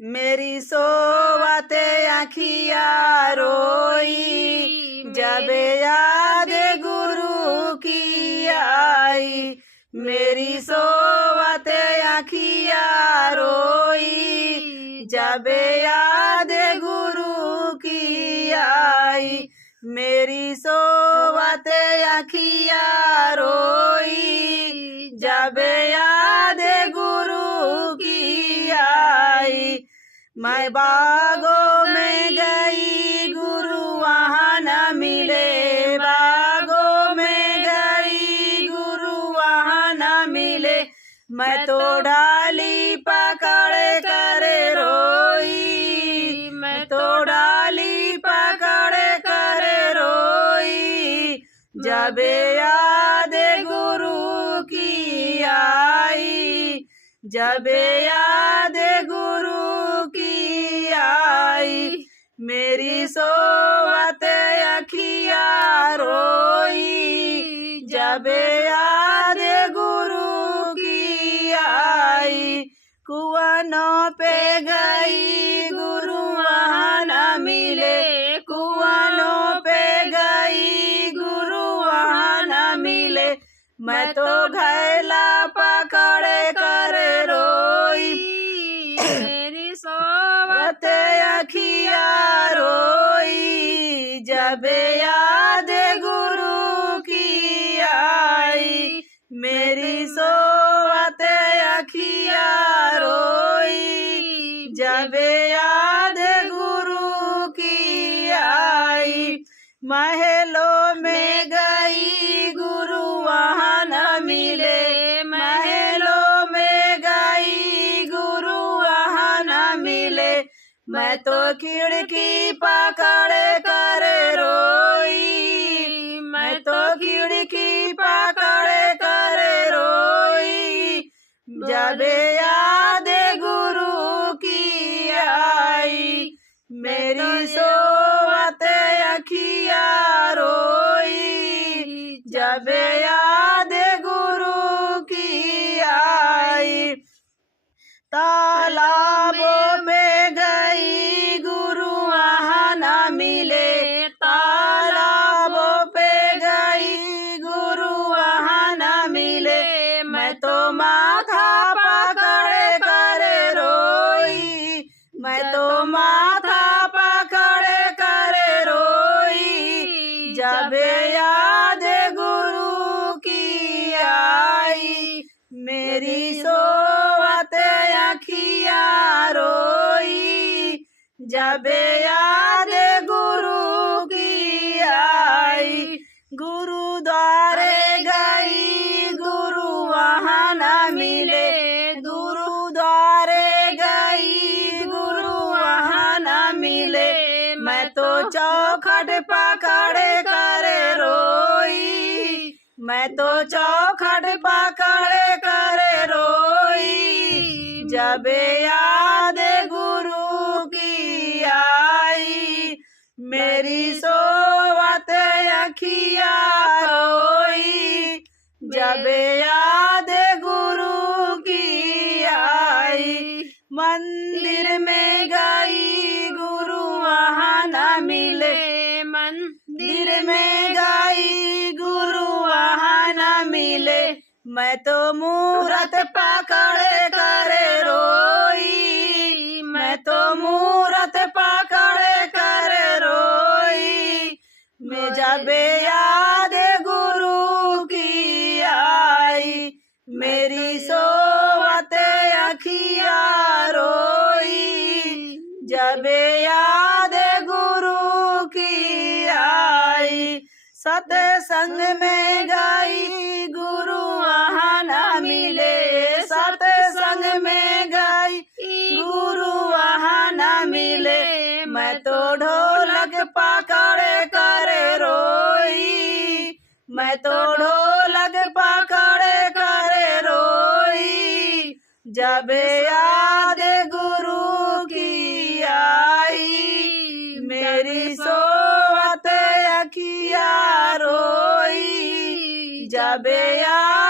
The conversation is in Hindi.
मेरी सोवते आँखिया रोई, जब याद गुरु की आई। मेरी सोवते आँखिया रोई, जब याद गुरु की आई। मेरी सोवते आँखिया रोई, जब याद गुरु की आई। मैं बागों में गई गुरु वहाँ न मिले, बागों में गई गुरु वहाँ न मिले। मैं तो डाली पकड़ कर रोई, मैं तो डाली पकड़ कर रोई, जब याद गुरु की आई। जब याद गुरु की आई। मेरी सोवत अखिया रोई, जब याद गुरु की आई। कुआनों पे गई गुरु वहाँ न मिले, कुआनों पे गई गुरु वहाँ न मिले। मैं तो घैला पकड़ कर रोई, मेरी सोवत अखिया रोई, जब याद गुरु की आई। मेरी सोवत अखिया रोई, जब याद गुरु की आई। महलों में गई गुरु वहाँ न मिले, महलों में गई गुरु वहाँ न मिले। मैं तो खिड़की पकड़ कर रोई, मैं तो खिड़की पकड़ कर रोई, जब याद गुरु की आई। मेरी सोवत अखिया रोई, जब याद गुरु की आई। तालाबों में गई गुरु वहाँ न मिले, तालाबों पे गई गुरु वहाँ न मिले। मैं तो माथा पकड़ कर रोई, मैं तो माथा पकड़ कर रोई, जब याद गुरु की आई। मेरी सोवत अखिया रोई, जब याद गुरु की आई। गुरुद्वारे गई गुरु वहाँ न मिले, गुरुद्वारे गई गुरु वहाँ न मिले। मैं तो चौखट पकड़ कर रोई, मैं तो चौखट पकड़ कर रोई, जब याद गुरु की आई। मेरी सोवत अखिया रोई, जब याद गुरु की आई। मंदिर में गई गुरु वहाँ न मिले, मंदिर में गई गुरु वहाँ न मिले। मैं तो मूरत पकड़ कर रोई, मैं तो मूरत पकड़ कर रोई, मैं जब याद गुरु की आई। मेरी सोवत अखिया रोई, जब याद गुरु की आई। सत्संग में गई गुरु वहाँ न मिले, सत्संग में गई गुरु वहाँ न मिले। मैं तो ढोलक पकड़ कर रोई, मैं तो ढोलक पकड़ कर रोई, जब याद गुरु की आई। मेरी सोवत अखिया रोई, जब याद